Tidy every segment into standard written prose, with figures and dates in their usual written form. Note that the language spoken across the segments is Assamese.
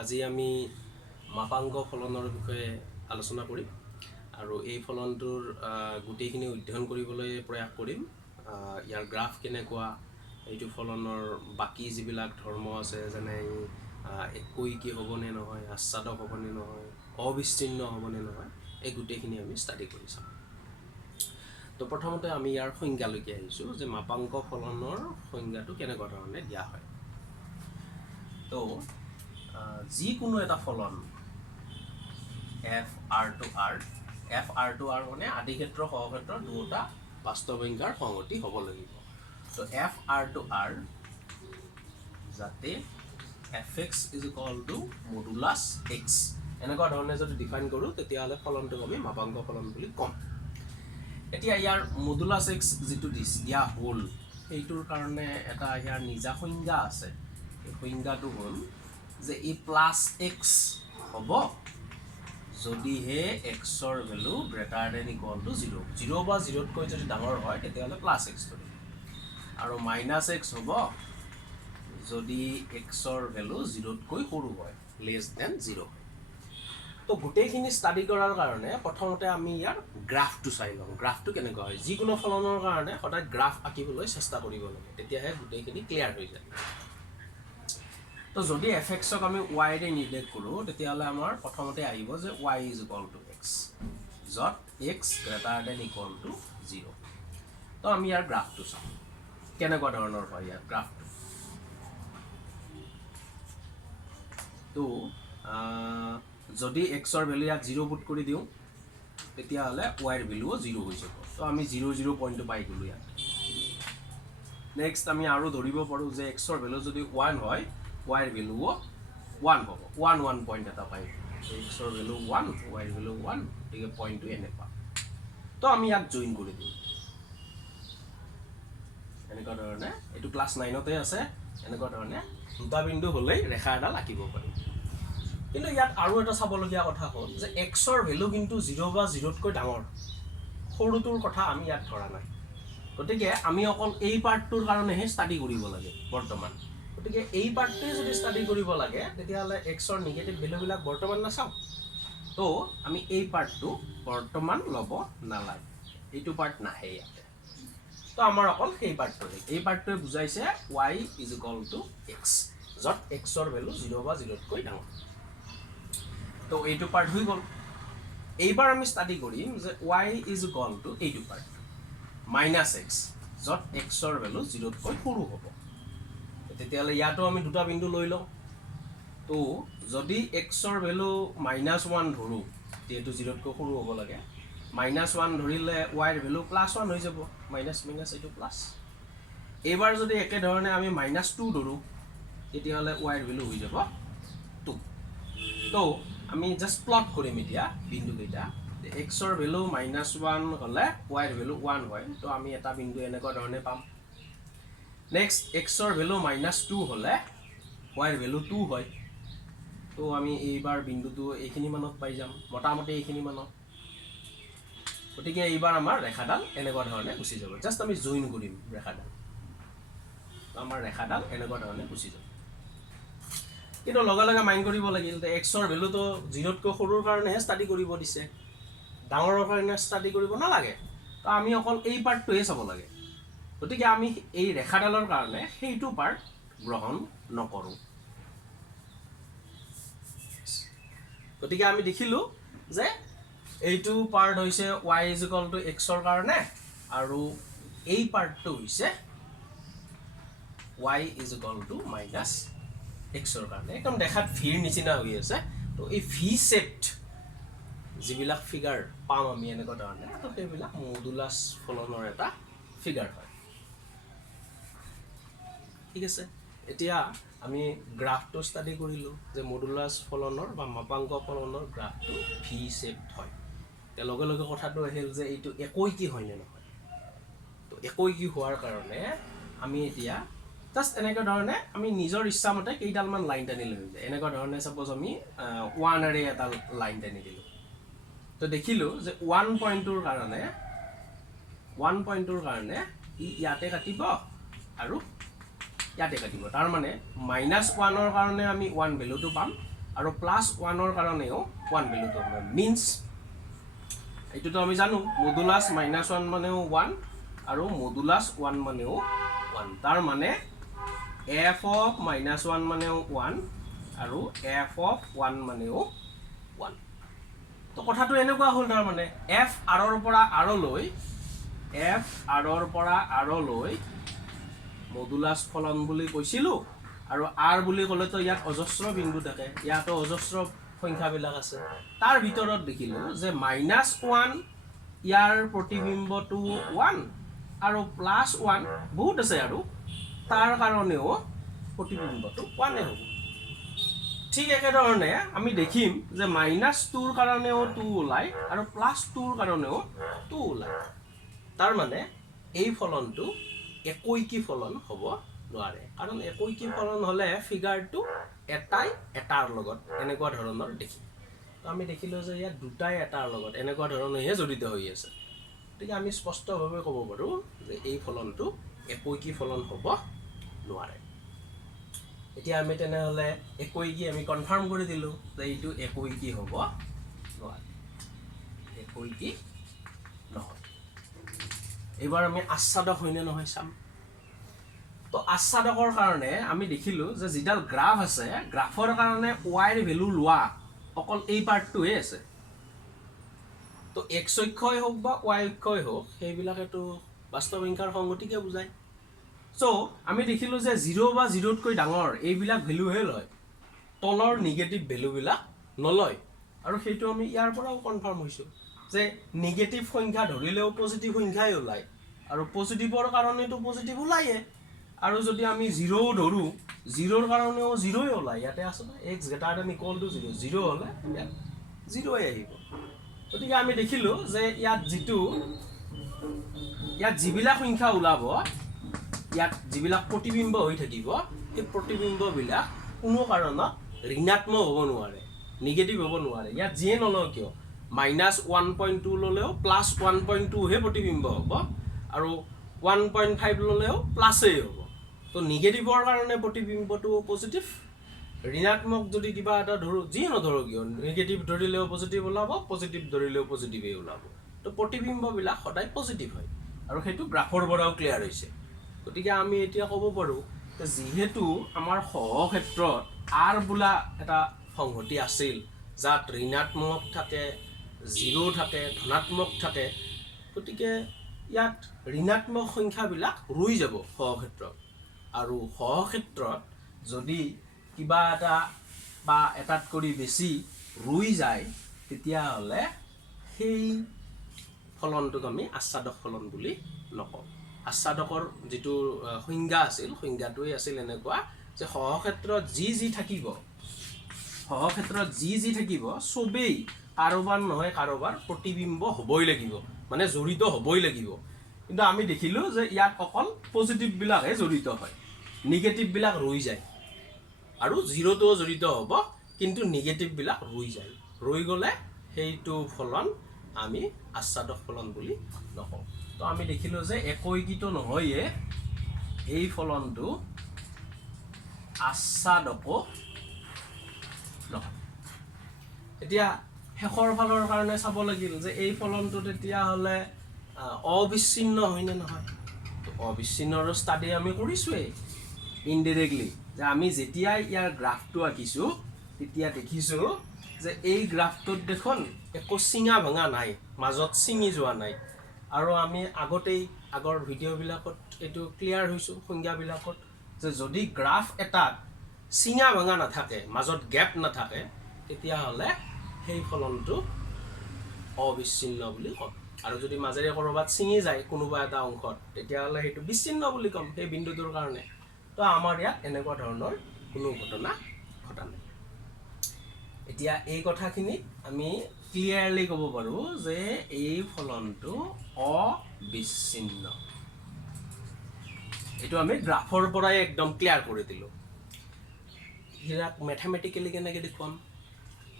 আজি আমি মাপাংক ফলনৰ বিষয়ে আলোচনা কৰিম আৰু এই ফলনটোৰ গোটেইখিনি অধ্যয়ন কৰিবলৈ প্ৰয়াস কৰিম। ইয়াৰ গ্ৰাফ কেনেকুৱা, এইটো ফলনৰ বাকী যিবিলাক ধৰ্ম আছে যেনে একৈকি হ'বনে নহয়, আচ্ছাদক হ'বনে নহয়, অবিচ্ছিন্ন হ'বনে নহয়, এই গোটেইখিনি আমি ষ্টাডি কৰি চাম। তো প্ৰথমতে আমি ইয়াৰ সংজ্ঞালৈকে আহিছোঁ যে মাপাংক ফলনৰ সংজ্ঞাটো কেনেকুৱা ধৰণে দিয়া হয়। তো যিকোনো এটা ফলন এফ আৰ টু আৰ মানে আদিক্ষেত্ৰ সহক্ষেত্ৰ দুটা বাস্তৱ সংখ্যাৰ সংহতি হ'ব লাগিব। তো এফ আৰ টু আৰ যাতে F x is equal two modulus x এনেকুৱা ধৰণে যদি ডিফাইন কৰোঁ তেতিয়াহ'লে ফলনটোক আমি মাপাংক ফলন বুলি ক'ম। এতিয়া ইয়াৰ মডুলাছ এক্স যিটো দিয়া হ'ল সেইটোৰ কাৰণে এটা ইয়াৰ নিজা সংজ্ঞা আছে। এই সংজ্ঞাটো হ'ল যে ই প্লাছ এক্স হ'ব যদিহে এক্সৰ value greater than equal to 0 বা 0তকৈ যদি ডাঙৰ হয় তেতিয়াহ'লে প্লাছ এক্স ধৰিম, আৰু মাইনাছ এক্স হ'ব যদি এক্সৰ ভেলু 0তকৈ সৰু হয়, লেছ দেন 0 হয়। তো গোটেইখিনি ষ্টাডি কৰাৰ কাৰণে প্ৰথমতে আমি ইয়াৰ গ্ৰাফটো চাই লওঁ। গ্ৰাফটো কেনেকুৱা হয়, যিকোনো ফলনৰ কাৰণে সদায় গ্ৰাফ আঁকিবলৈ চেষ্টা কৰিব লাগে, তেতিয়াহে গোটেইখিনি ক্লিয়াৰ হৈ যায়। তো যদি এফ এক্সক আমি ৱাইৰে নিৰ্দেশ কৰোঁ তেতিয়াহ'লে আমাৰ প্ৰথমতে আহিব যে Y is equal to X, য'ত X greater than equal to 0। তো আমি ইয়াৰ গ্ৰাফটো চাওঁ কেনেকুৱা ধৰণৰ হয় ইয়াৰ গ্ৰাফটো। তো যদি এক্সৰ ভেলু ইয়াত 0 পুট কৰি দিওঁ তেতিয়াহ'লে ৱাইৰ ভেলুও 0 হৈ যাব। তো আমি 0 পইণ্টটো পাই গ'লোঁ ইয়াত। নেক্সট আমি আৰু ধৰিব পাৰোঁ যে এক্সৰ ভেলু যদি 1 হয় ৱাইৰ ভেলুও 1 হ'ব, 1 পইণ্ট এটা পাই। এক্সৰ ভেলু 1, ৱাইৰ ভেলু 1, গতিকে পইণ্টটো এনেকুৱা। তো আমি ইয়াক জইন কৰি দিম এনেকুৱা ধৰণে। এইটো ক্লাছ 9তে আছে। এনেকুৱা ধৰণে দুটা বিন্দু হ'লেই ৰেখা এডাল আঁকিব পাৰিম। কিন্তু ইয়াত আৰু এটা চাবলগীয়া কথা হ'ল যে এক্সৰ ভেলু কিন্তু 0 বা 0তকৈ ডাঙৰ, সৰুটোৰ কথা আমি ইয়াত ধৰা নাই। গতিকে আমি অকল এই পাৰ্টটোৰ কাৰণেহে ষ্টাডি কৰিব লাগে বৰ্তমান। গতিকে এই পাৰ্টটোৱে যদি ষ্টাডি কৰিব লাগে তেতিয়াহ'লে এক্সৰ নিগেটিভ ভেলুবিলাক বৰ্তমান নাচাওঁ। তো আমি এই পাৰ্টটো বৰ্তমান ল'ব নালাগে, এইটো পাৰ্ট নাহে ইয়াতে। তো আমাৰ অকল সেই পাৰ্টটোৱে, এই পাৰ্টটোৱে বুজাইছে Y is equal to X, য'ত এক্সৰ ভেলু 0 বা 0তকৈ ডাঙৰ। তো এইটো পাৰ্ট হৈ গ'ল। এইবাৰ আমি ষ্টাডি কৰিম যে ৱাই ইজ ইকুৱেল টু এইটো পাৰ্ট মাইনাছ এক্স, য'ত এক্সৰ ভেলু 0তকৈ সৰু হ'ব। তেতিয়াহ'লে ইয়াতো আমি দুটা বিন্দু লৈ লওঁ। তো যদি এক্সৰ ভেলু -1 ধৰোঁ, যিহেতু 0তকৈ সৰু হ'ব লাগে, -1 ধৰিলে ৱাইৰ ভেলু +1 হৈ যাব, মাইনাছ মাইনাছ এইটো প্লাছ। এইবাৰ যদি একেধৰণে আমি -2 ধৰোঁ তেতিয়াহ'লে ৱাইৰ ভেলু হৈ যাব 2। তো আমি জাষ্ট প্লট কৰিম এতিয়া বিন্দুকেইটা। এক্সৰ ভেলু -1 হ'লে ৱাইৰ ভেলু 1 হয়, তো আমি এটা বিন্দু এনেকুৱা ধৰণে পাম। নেক্সট এক্সৰ ভেলু -2 হ'লে ৱাইৰ ভেলু 2 হয়, তো আমি এইবাৰ বিন্দুটো এইখিনি মানত পাই যাম, মোটামুটি এইখিনি মানত। গতিকে এইবাৰ আমাৰ ৰেখাডাল এনেকুৱা ধৰণে গুচি যাব। জাষ্ট আমি জইন কৰিম ৰেখাডাল, আমাৰ ৰেখাডাল এনেকুৱা ধৰণে গুচি যাব। কিন্তু লগে লগে মাইণ্ড কৰিব লাগিল যে এক্সৰ ভেলুটো 0তকৈ সৰুৰ কাৰণেহে ষ্টাডি কৰিব দিছে, ডাঙৰৰ কাৰণে ষ্টাডি কৰিব নালাগে। তো আমি অকল এই পাৰ্টটোহে চাব লাগে। গতিকে আমি এই ৰেখাডালৰ কাৰণে সেইটো পাৰ্ট গ্ৰহণ নকৰোঁ। গতিকে আমি দেখিলোঁ যে এইটো পাৰ্ট হৈছে ৱাই ইজ ইকুৱেল টু এক্সৰ কাৰণে, আৰু এই পাৰ্টটো হৈছে Y is equal two minus এক্সৰ কাৰণে। একদম দেখাত ভিৰ নিচিনা হৈ আছে। তো এই ভি শেপড যিবিলাক ফিগাৰ পাম আমি এনেকুৱা ধৰণে, তো সেইবিলাক মডুলাছ ফলনৰ এটা ফিগাৰ হয়। ঠিক আছে, এতিয়া আমি গ্ৰাফটো ষ্টাডি কৰিলোঁ যে মডুলাছ ফলনৰ বা মাপাংক ফলনৰ গ্ৰাফটো ভি শেপড হয়। এতিয়া লগে লগে কথাটো আহিল যে এইটো একৈকি হয়নে নহয়। তো একৈকি হোৱাৰ কাৰণে আমি এতিয়া জাষ্ট এনেকুৱা ধৰণে আমি নিজৰ ইচ্ছামতে কেইডালমান লাইন টানি লৈ যায়। এনেকুৱা ধৰণে ছাপ'জ আমি 1ৰে এটা লাইন টানি দিলোঁ। তো দেখিলোঁ যে 1 পইণ্টটোৰ কাৰণে ই ইয়াতে কাটিব আৰু ইয়াতে কাটিব। তাৰ মানে -1ৰ কাৰণে আমি 1 ভেলুটো পাম, আৰু +1 কাৰণেও 1 ভ্যালুটো হ'ব মিন্স এইটোতো আমি জানো মডুলাস -1 মানেও 1 আৰু মডুলাস 1 মানেও 1 তাৰ মানে f of -1 মানেও 1 আৰু f of 1 মানেও 1 তো কথাটো এনেকুৱা হ'ল তাৰ মানে f r ৰ পৰা r লৈ f r ৰ পৰা r লৈ মডুলাস ফলন বুলি কৈছিলো আৰু r বুলি ক'লে তো ইয়াত অজস্ৰ বিন্দু থাকে ইয়াতো অজস্ৰ সংখ্যাবিলাক আছে তাৰ ভিতৰত দেখিলো যে -1 ইয়াৰ প্ৰতিবিম্বটো 1 আৰু +1 বহুত আছে আৰু তাৰ কাৰণেও প্ৰতিবিম্বটো 1 হ'ব ঠিক একেধৰণে আমি দেখিম যে -2 ৰ কাৰণেও 2 ওলাই আৰু +2 ৰ কাৰণেও 2 ওলাই তাৰ মানে এই ফলনটো একৈকি ফলন হ'ব নোৱাৰে কাৰণ একৈকি ফলন হলে ফিগাৰটো এটাই এটাৰ লগত এনেকুৱা ধৰণৰ দেখি তো আমি দেখিলো যে ইয়াত দুটাই এটাৰ লগত এনেকুৱা ধৰণেহে জড়িত হৈ আছে ঠিক আমি স্পষ্টভাৱে ক'ব পাৰো যে এই ফলনটো একৈকি ফলন হ'ব নোৱাৰে এতিয়া আমি তেনেহলে একৈকি আমি কনফাৰ্ম কৰি দিলো যে এইটো একৈকি হ'ব নোৱাৰে একৈকি নহয় এবাৰ আমি আচ্ছাদক হয়নে নহয় চাম তো আচ্ছাদকৰ কাৰণে আমি দেখিলো যে যিডাল গ্ৰাফ আছে গ্ৰাফৰ কাৰণে y ৰ ভ্যালু লোৱা অকল এই পাৰ্টটোৱে আছে তো x অক্ষই হোক বা y অক্ষই হোক সেইবিলাকেতো বাস্তৱ সংখ্যাৰ সংগতিকে বুজায় সো আমি দেখিলো যে 0 বা 0 তকৈ ডাঙৰ এইবিলাক ভ্যালুহে লয় তলৰ নিগেটিভ ভ্যালুবিলাক নলয় আৰু সেইটো আমি ইয়াৰ পৰাও কনফাৰ্ম হৈছো যে নিগেটিভ সংখ্যা ধৰিলেও পজিটিভ সংখ্যাই ওলায় আৰু পজিটিভৰ কাৰণেটো পজিটিভ ওলায়ে আৰু যদি আমি 0 ধৰো 0 ৰ কাৰণেও 0ই ওলায় ইয়াতে আছে না x > 0 0 হলে 0ই আহিব গতিকে আমি দেখিলো যে ইয়াত যিবিলাক সংখ্যা ওলাব ইয়াত যিবিলাক প্ৰতিবিম্ব হৈ থাকিব এই প্ৰতিবিম্ববিলাক কোনো কাৰণত ঋণাত্মক হ'ব নোৱাৰে নিগেটিভ হ'ব নোৱাৰে ইয়াত যিয়ে নলও কিয় -1.2 ললেও +1.2 হে প্ৰতিবিম্ব হ'ব আৰু 1.5 ললেও প্লাসেই হ'ব তো নিগেটিভৰ কাৰণে প্ৰতিবিম্বটো পজিটিভ ঋণাত্মক যদি কিবা এটা ধৰো যি নধৰো কিয় নিগেটিভ ধৰিলেও পজিটিভ ওলাব পজিটিভ ধৰিলেও পজিটিভই ওলাব তো প্ৰতিবিম্ববিলাক সদায় পজিটিভ হয় আৰু সেইটো গ্ৰাফৰ পৰাও ক্লিয়াৰ হৈছে গতিকে আমি এতিয়া ক'ব পাৰো যে যেহেতু আমাৰ সহক্ষেত্ৰত r বোলা এটা সংহতি আছিল যাত ঋণাত্মক থাকে 0 থাকে ধনাত্মক থাকে গতিকে ইয়াত ঋণাত্মক সংখ্যাবিলাক ৰৈ যাব সহক্ষেত্ৰত আৰু সহক্ষেত্ৰত যদি কিবা এটা বা এটাত কৰি বেছি ৰৈ যায় তেতিয়া হলে সেই ফলনটোক আমি আচ্ছাদক ফলন বুলি নকওঁ আচ্ছাদকৰ যেটো সংজ্ঞা আছিল সংজ্ঞাটোই আছিল এনেকুৱা যে সহক্ষেত্ৰত যি থাকিব সবেই কাৰোবাৰ নহয় কাৰোবাৰ প্ৰতিবিম্ব হ'বই লাগিব মানে জড়িত হ'বই লাগিব কিন্তু আমি দেখিলো যে ইয়াত অকল পজিটিভ বিলাকহে জড়িত হয় নিগেটিভ বিলাক ৰৈ যায় আৰু 0 টো জড়িত হ'ব কিন্তু নিগেটিভ বিলাক ৰৈ গলে সেইটো ফলন আমি আচ্ছাদক ফলন বুলি নকওঁ তো আমি দেখিলো যে একৈকিটো নহয়ে এই ফলনটো আচ্ছাদক নহয় এতিয়া শেষৰ ফালৰ কাৰণে চাব লাগিল যে এই ফলনটো তেতিয়া হলে অবিচ্ছিন্ন হয়নে নহয় তো অবিচ্ছিন্নৰ ষ্টাডি আমি কৰিছোৱে ইনডাইৰেক্টলি যে আমি যেতিয়া ইয়াৰ গ্ৰাফটো আঁকিছো তেতিয়া দেখিছো যে এই গ্ৰাফটোত দেখোন একো চিঙা ভাঙা নাই মাজত চিঙি যোৱা নাই আৰু আমি আগৰ ভিডিঅ'বিলাকত এইটো ক্লিয়াৰ হৈছো সংজ্ঞাবিলাকত যে যদি গ্ৰাফ এটাত চিঙা ভাঙা নাথাকে মাজত গ্যাপ নাথাকে তেতিয়া হলে সেই ফলনটো অবিচ্ছিন্ন বুলি কম আৰু যদি মাজেৰে কৰবাত চিঙি যায় কোনোবা এটা অংশত তেতিয়া হলে সেইটো বিচ্ছিন্ন বুলি কম সেই বিন্দুটোৰ কাৰণে তো আমাৰ ইয়াত এনেকুৱা ধৰণৰ কোনো ঘটনা ঘটা নাই এতিয়া এই কথাখিনি আমি ক্লিয়াৰলি ক'ব পাৰো যে এই ফলনটো অবিচ্ছিন্ন এটো আমি গ্ৰাফৰ পৰাই একদম ক্লিয়াৰ কৰি দিলো হিৰাক ম্যাথমেটিক্যালি কেনেকৈ দেখুৱাম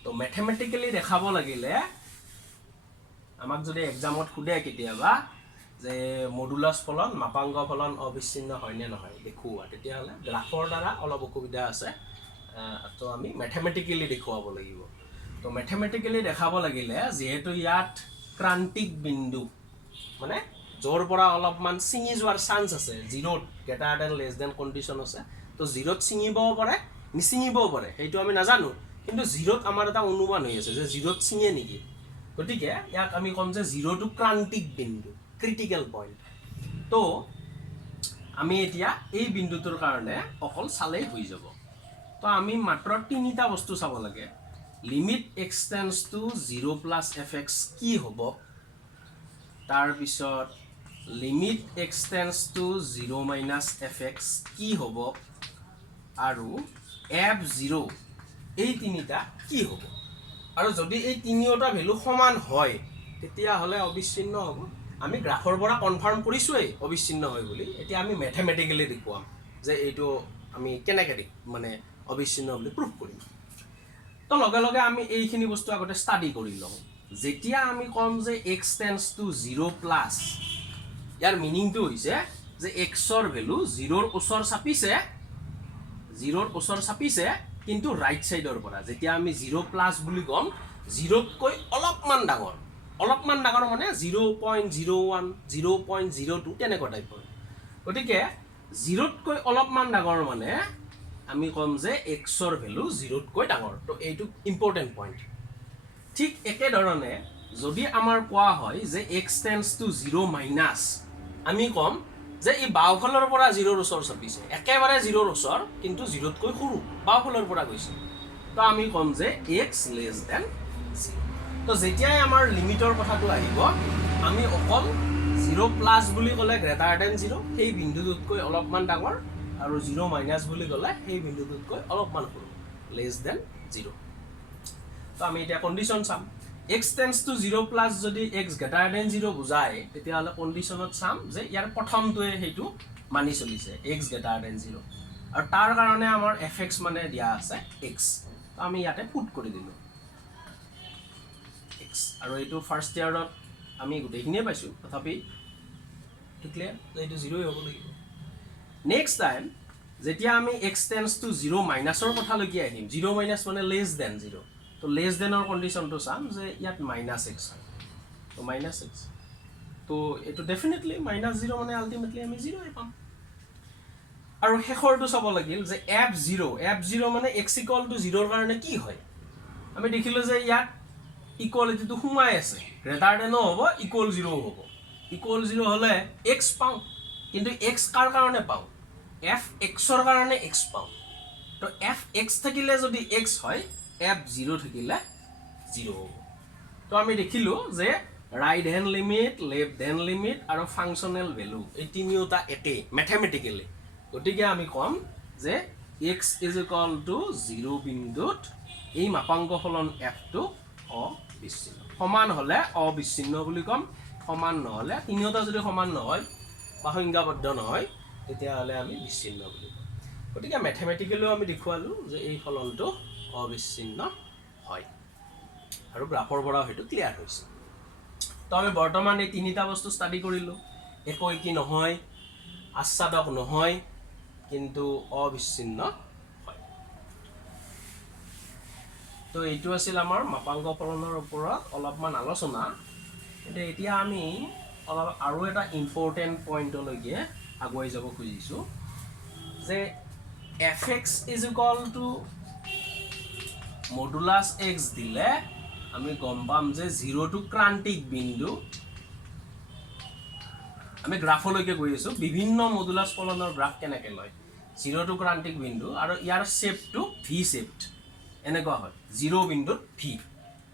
তো ম্যাথমেটিক্যালি দেখাব লাগিলে আমাক যদি এক্সামত খুদে কেতিয়াবা যে মডুলাস ফলন মাপাংক ফলন অবিচ্ছিন্ন হয় নে নহয় দেখুৱা তেতিয়া হলে গ্ৰাফৰ দ্বাৰা অলপ অসুবিধা আছে তো আমি মেথমেটিক্যালি দেখুৱাব লাগিব তো মেথমেটিক্যালি দেখাব লাগিলে যেহেতু ইয়াত ক্ৰান্তিক বিন্দু মানে জোৰ পৰা অলপমান ছিঙি যোৱাৰ চান্স আছে জিৰোত greater than less than condition আছে তো জিৰোত ছিঙিবও পাৰে নিছিঙিবও পাৰে সেইটো আমি নাজানো কিন্তু জিৰোত আমাৰ এটা অনুমান হৈ আছে যে জিৰোত ছিঙে নেকি গতিকে ইয়াক আমি ক'ম যে জিৰোটো ক্ৰান্তিক বিন্দু ক্ৰিটিকেল পইণ্ট তো আমি এতিয়া এই বিন্দুটোৰ কাৰণে অকল চালেই হৈ যাব তো আমি মাত্ৰ তিনিটা বস্তু চাব লাগে limit x tends to 0 plus fx কি হ'ব তাৰ পিছত limit x tends to 0 minus fx কি হ'ব আৰু f0 এই তিনিটা কি হ'ব আৰু যদি এই তিনিওটা ভ্যালু সমান হয় তেতিয়াহ'লে অবিচ্ছিন্ন হ'ব আমি গ্ৰাফৰ পৰা কনফাৰ্ম কৰিছোৱেই অবিচ্ছিন্ন হয় বুলি এতিয়া আমি মেথমেটিক্যালি দেখুৱাম যে এইটো আমি কেনেকৈ মানে অবিচ্ছিন্ন বুলি প্ৰুভ কৰিম তো লগে লগে আমি এইখিনি বস্তু আগতে ষ্টাডি কৰি লওঁ যেতিয়া আমি ক'ম যে x টেন্ডস টু 0 প্লাছ ইয়াৰ মিনিংটো হৈছে যে x ৰ ভ্যালু 0 ৰ ওচৰ চাপিছে কিন্তু ৰাইট সাইডৰ পৰা যেতিয়া আমি 0 প্লাছ বুলি ক'ম 0 তকৈ অলপমান ডাঙৰ মানে 0.01 0.02 তেনেকুৱা টাইপৰ গতিকে 0 তকৈ অলপমান ডাঙৰ মানে আমি ক'ম যে x ৰ ভ্যালু 0 তকৈ ডাঙৰ তো এইটো ইম্পৰ্টেন্ট পইণ্ট ঠিক একে ধৰণে যদি আমাৰ কোৱা হয় যে x টেন্ডস টু 0 মাইনাছ আমি ক'ম যে এই বাওফালৰ পৰা 0 ৰ ওচৰ চাপিছে একেবাৰে 0 ৰ ওচৰ কিন্তু 0 তকৈ সৰু বাওফালৰ পৰা গৈছে তো আমি ক'ম যে x লেছ দেন 0 তো যেতিয়াই আমাৰ লিমিটৰ কথাটো আহিব আমি অকল 0 প্লাছ বুলি ক'লে গ্ৰেটাৰ দেন 0 সেই বিন্দুটোতকৈ অলপমান ডাঙৰ আৰু 0 মাইনাছ বুলি ক'লে সেই বিন্দুটোতকৈ অলপমান সৰু লেছ দেন 0 তো আমি এতিয়া কণ্ডিশ্যন চাম x টেন্ডস টু 0 প্লাছ যদি x গ্ৰেটাৰ দেন 0 বুজায় তেতিয়াহ'লে কণ্ডিশ্যনত চাম যে ইয়াৰ প্ৰথমটোৱে সেইটো মানি চলিছে x গ্ৰেটাৰ দেন 0 আৰু তাৰ কাৰণে আমাৰ fx মানে দিয়া আছে x তো আমি ইয়াতে পুট কৰি দিলোঁ x আৰু এইটো ফাৰ্ষ্ট ইয়াৰত আমি গোটেইখিনিয়ে পাইছোঁ তথাপি এইটো ক্লিয়াৰ এইটো 0 হ'ব লাগিব নেক্সট টাইম যেতিয়া আমি x টেন্ডস টু 0 মাইনাছৰ কথালৈকে আহিম 0 মাইনাছ মানে লেছ দেন 0 তো লেছ দেনৰ কণ্ডিশ্যনটো চাম যে ইয়াত মাইনাছ x হয় তো মাইনাছ x তো এইটো ডেফিনেটলি মাইনাছ 0 মানে আল্টিমেটলি আমি 0 পাম আৰু শেষৰটো চাব লাগিল যে f0 মানে x ইকুৱেল টু 0 ৰ কাৰণে কি হয় আমি দেখিলোঁ যে ইয়াত ইকুৱেলিটিটো সোমাই আছে গ্ৰেটাৰ দেনো হ'ব ইকুৱেল 0 হ'ব ইকুৱেল 0 হ'লে x পাওঁ কিন্তু x কাৰ কাৰণে পাওঁ fx ৰ কাৰণে x পাওঁ তো fx থাকিলে যদি x হয় f0 থাকিলে 0 হ'ব তো আমি দেখিলোঁ যে right hand limit left hand limit আৰু ফাংচনেল ভ্যালু এই তিনিওটা একে মেথমেটিক্যালি গতিকে আমি ক'ম যে x ইজ ইকুৱেল টু 0 বিন্দুত এই মাপাংক ফলন f টো অবিচ্ছিন্ন সমান হ'লে অবিচ্ছিন্ন বুলি ক'ম সমান নহ'লে তিনিওটা যদি সমান নহয় বা সংজ্ঞাবদ্ধ নহয় তেতিয়াহ'লে আমি বিচ্ছিন্ন বুলি ক'ম গতিকে মেথমেটিক্যালিও আমি দেখুৱালোঁ যে এই ফলনটো অবিচ্ছিন্ন হয় আৰু গ্ৰাফৰ পৰা হয়তো ক্লিয়াৰ হৈছে তো আমি বৰ্তমান এই তিনিটা বস্তু ষ্টাডি কৰিলোঁ একো কি নহয় আচ্ছাদক নহয় কিন্তু অবিচ্ছিন্ন হয় তো এইটো আছিল আমাৰ মাপাংক ফলনৰ ওপৰত অলপমান আলোচনা কিন্তু এতিয়া আমি অলপ আৰু এটা ইম্পৰ্টেণ্ট পইণ্টলৈকে আগুৱাই যাব খুজিছোঁ যে fx is equal two modulus x দিলে আমি গম পাম যে 0 টু ক্ৰান্তিক বিন্দু আমি গ্ৰাফলৈকে গৈ আছোঁ বিভিন্ন মডুলাছ ফলনৰ গ্ৰাফ কেনেকৈ লয় 0 টু ক্ৰান্তিক বিন্দু আৰু ইয়াৰ শেপটো ভি শেপড এনেকুৱা হয় 0 বিন্দুত ভি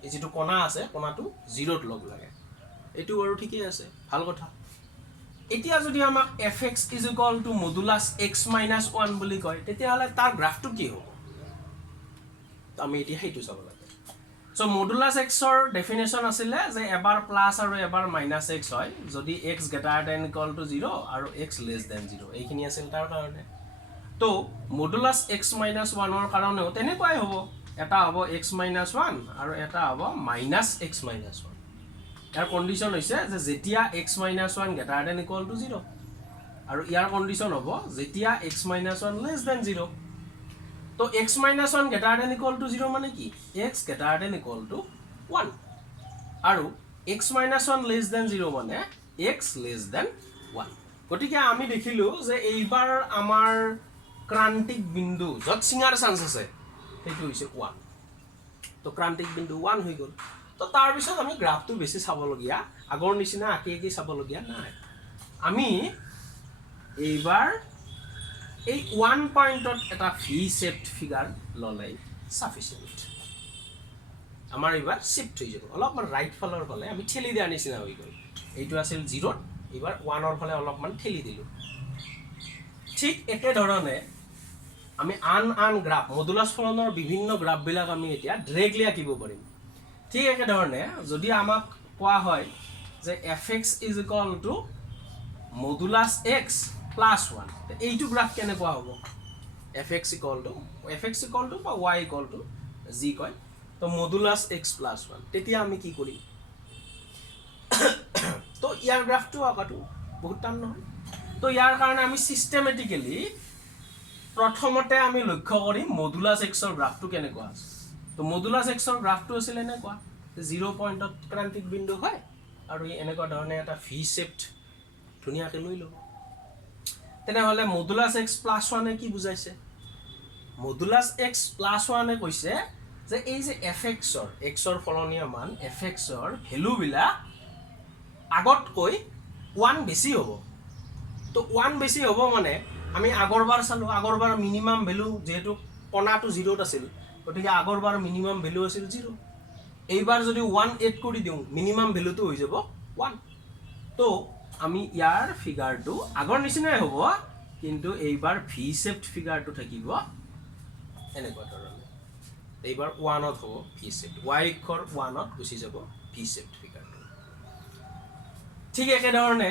এই যিটো কোণা আছে কোণাটো 0ত লগ লাগে এইটো আৰু ঠিকই আছে ভাল কথা এতিয়া যদি আমাক fx is equal two modulus x minus 1 বুলি কয় তেতিয়াহ'লে তাৰ গ্ৰাফটো কি হ'ব আমি এতিয়া সেইটো চাব লাগে সো মডুলাছ x ৰ ডেফিনেশ্যন আছিলে যে এবাৰ প্লাছ আৰু এবাৰ মাইনাছ x হয় যদি x greater than equal to 0 আৰু x লেছ দেন 0 এইখিনি আছিল তাৰ কাৰণে তো মডুলাছ x মাইনাছ 1 ৰ কাৰণেও তেনেকুৱাই হ'ব এটা হ'ব x মাইনাছ 1 আৰু এটা হ'ব মাইনাছ x মাইনাছ 1 ইয়াৰ কণ্ডিশ্যন হৈছে যে যেতিয়া x minus 1 greater than equal to 0 আৰু ইয়াৰ কণ্ডিশ্যন হ'ব যেতিয়া x মাইনাছ 1 লেছ দেন 0 তো তো x minus 1 greater than equal to 0 মানে কি x greater than equal to 1 আৰু x minus 1 less than 0 মানে x less than 1 গতিকে আমি দেখিলো যে এইবাৰ আমাৰ ক্ৰান্তিক বিন্দু যত সিঙাৰ চান্স আছে সেইটো হৈছে 1 তো ক্ৰান্তিক বিন্দু 1 হৈ গল তো তাৰ পিছত আমি গ্ৰাফটো বেছি চাবলগীয়া আগৰ নিচিনা আকি চাবলগীয়া নাই আমি এইবাৰ এই 1 পয়েন্টত এটা ভি শেপড ফিগাৰ ললাই সাফিসিয়েন্ট আমাৰ এইবাৰ শিফট হৈ যাব অলপমান ৰাইট ফালৰ ফালে আমি ঠেলি দিয়া নিচিনা হৈ গল এইটো আছিল 0 এইবাৰ 1 ৰ ফালে অলপমান ঠেলি দিলো ঠিক একে ধৰণে আমি আন গ্ৰাফ মডুলাস ফলনৰ বিভিন্ন গ্ৰাফ বিলাক আমি এতিয়া ডাইৰেক্টলি আঁকিব পাৰিম ঠিক একে ধৰণে যদি আমাক কোৱা হয় যে fx = modulus x plus 1 এইটো গ্ৰাফ কেনেকুৱা হ'ব fx = বা y = g কয় তো modulus x plus 1 তেতিয়া আমি কি কৰিম তো ইয়াৰ গ্ৰাফটো আকাটো বহুত টান নহয় তো ইয়াৰ কাৰণে আমি সিস্টেমেটিক্যালি প্ৰথমতে আমি লক্ষ্য কৰিম modulus x ৰ গ্ৰাফটো কেনেকুৱা আছে তো modulus x ৰ গ্ৰাফটো আছিল এনেকুৱা 0 পয়েন্টত ক্ৰান্তিক বিন্দু হয় আৰু এনেকুৱা ধৰণে এটা ভি শেপড ধুনিয়াকে লৈ লব তেনেহলে modulus x plus 1 এ কি বুজাইছে modulus x plus 1 এ কৈছে যে এই যে fx ৰ x ৰ ফলনীয় মান fx ৰ ভ্যালু বিলা আগতকৈ 1 বেছি হ'ব তো 1 বেছি হ'ব মানে আমি আগৰবাৰ চালো আগৰবাৰ মিনিমাম ভ্যালু যেহেতু কণাটো 0 ত আছিল গতিকে আগৰবাৰ মিনিমাম ভ্যালু আছিল 0 এইবাৰ যদি 1 এড কৰি দিও মিনিমাম ভ্যালুটো হৈ যাব 1 তো আমি ইয়াৰ ফিগাৰটো আগৰ নিচিনাই হ'ব কিন্তু এইবাৰ ভি শেপড ফিগাৰটো থাকিব এনেকুৱা ধৰণে এইবাৰ 1 ত হ'ব ভি শেপড y অক্ষৰ 1 ত গুচি যাব ভি শেপড ফিগাৰটো ঠিক একে ধৰণে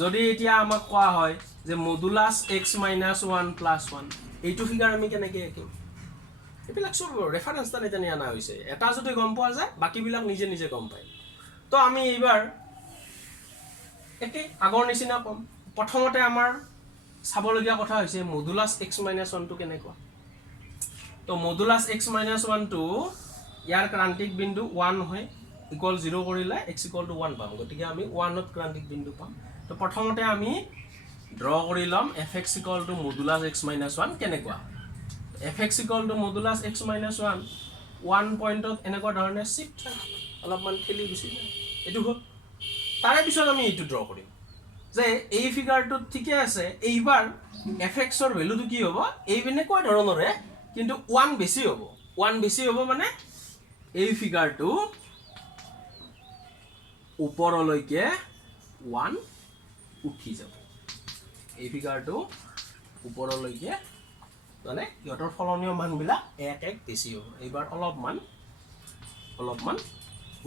যদি এতিয়া আমাক কোৱা হয় যে modulus x minus 1 plus 1 এইটো ফিগাৰ আমি কেনেকৈ আঁকিম এবিলাক সব ৰেফাৰেন্স তানে জানি আনা হৈছে এটা যদি গম পোৱা যায় বাকি বিলাক নিজে নিজে গম পায় তো আমি এইবাৰ একে আগৰ নিচিনা কম প্ৰথমতে আমাৰ চাবলগীয়া কথা হৈছে modulus x minus 1 টো কেনেকুৱা তো modulus x minus 1 টো ইয়াৰ ক্ৰান্তিক বিন্দু 1 হয় ইকুয়াল 0 কৰিলে x = 1 পাম গতিকে আমি 1 ত ক্ৰান্তিক বিন্দু পাম তো প্ৰথমতে আমি ড্ৰ কৰি লম fx = modulus x minus 1 কেনেকুৱা fx = modulus x minus 1 1 পয়েন্টত এনেকুৱা ধৰণে শিফট হয় অলপমান ঠেলি গুচি যায় এটো হ'ল তাৰে পিছত আমি এইটো ড্ৰ কৰিম যে এই ফিগাৰটো ঠিকে আছে এইবাৰ fx ৰ ভ্যালুটো কি হ'ব এই এনেকুৱা ধৰণৰে কিন্তু 1 বেছি হ'ব মানে এই ফিগাৰটো ওপৰলৈকে 1 উঠি যাব এই ফিগাৰটো ওপৰলৈকে মানে ইহঁতৰ ফলনীয় মানবিলাক এক বেছি হ'ব এইবাৰ অলপমান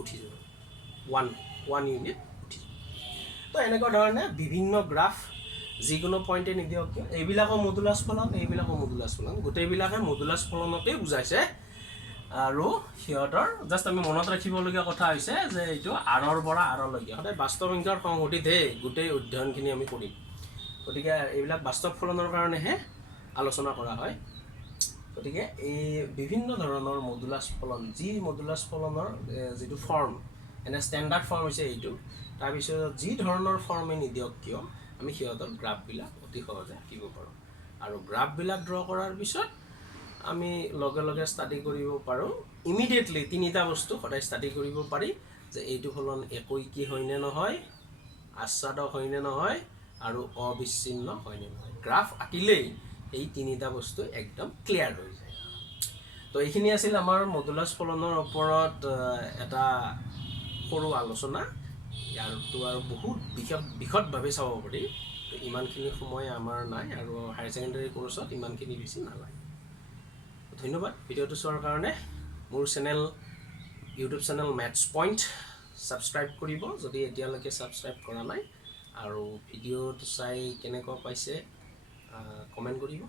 উঠি যাব 1 ইউনিট উঠি তো এনেকুৱা ধৰণে বিভিন্ন গ্ৰাফ যিকোনো পইণ্টে নিদিয়ক এইবিলাকৰ মডুলাস ফলন গোটেইবিলাকে মডুলাস ফলনকে বুজাইছে আৰু সিহঁতৰ জাস্ট আমি মনত ৰাখিবলগীয়া কথা হৈছে যে এইটো আৰৰ পৰা আৰলৈকে সদায় বাস্তৱ সংখ্যাৰ সংহতিতে গোটেই অধ্যয়নখিনি আমি কৰিম গতিকে এইবিলাক বাস্তৱ ফলনৰ কাৰণেহে আলোচনা কৰা হয় গতিকে এই বিভিন্ন ধৰণৰ মডুলাস ফলন যি মডুলাস ফলনৰ যেটো ফৰ্ম এনে ষ্টেণ্ডাৰ্ড ফৰ্ম হৈছে এইটো তাৰ পিছত যি ধৰণৰ ফৰ্মে নিদিয়ক কিয় আমি সিহঁতৰ গ্ৰাফবিলাক অতি সহজে আঁকিব পাৰোঁ আৰু গ্ৰাফবিলাক ড্ৰ কৰাৰ পিছত আমি লগে লগে ষ্টাডি কৰিব পাৰোঁ ইমিডিয়েটলি তিনিটা বস্তু সদায় ষ্টাডি কৰিব পাৰি যে এইটো ফলন একৈকি হয়নে নহয় আচ্ছাদক হয়নে নহয় আৰু অবিচ্ছিন্ন হয়নে নহয় গ্ৰাফ আঁকিলেই এই তিনিটা বস্তু একদম ক্লিয়াৰ হৈ যায় তো এইখিনি আছিল আমাৰ মডুলাস ফলনৰ ওপৰত এটা সৰু আলোচনা ইয়াৰটো আৰু বহুত বিশদভাৱে চাব পাৰি তো ইমানখিনি সময় আমাৰ নাই আৰু হায়াৰ ছেকেণ্ডাৰী কোৰ্সত ইমানখিনি বেছি নালাগে ধন্যবাদ ভিডিওটো চোৱাৰ কাৰণে মোৰ YouTube channel maths point subscribe কৰিব যদি এতিয়ালৈকে সাবস্ক্ৰাইব কৰা নাই আৰু ভিডিওটো চাই কেনেকুৱা পাইছে কমেন্ট কৰিব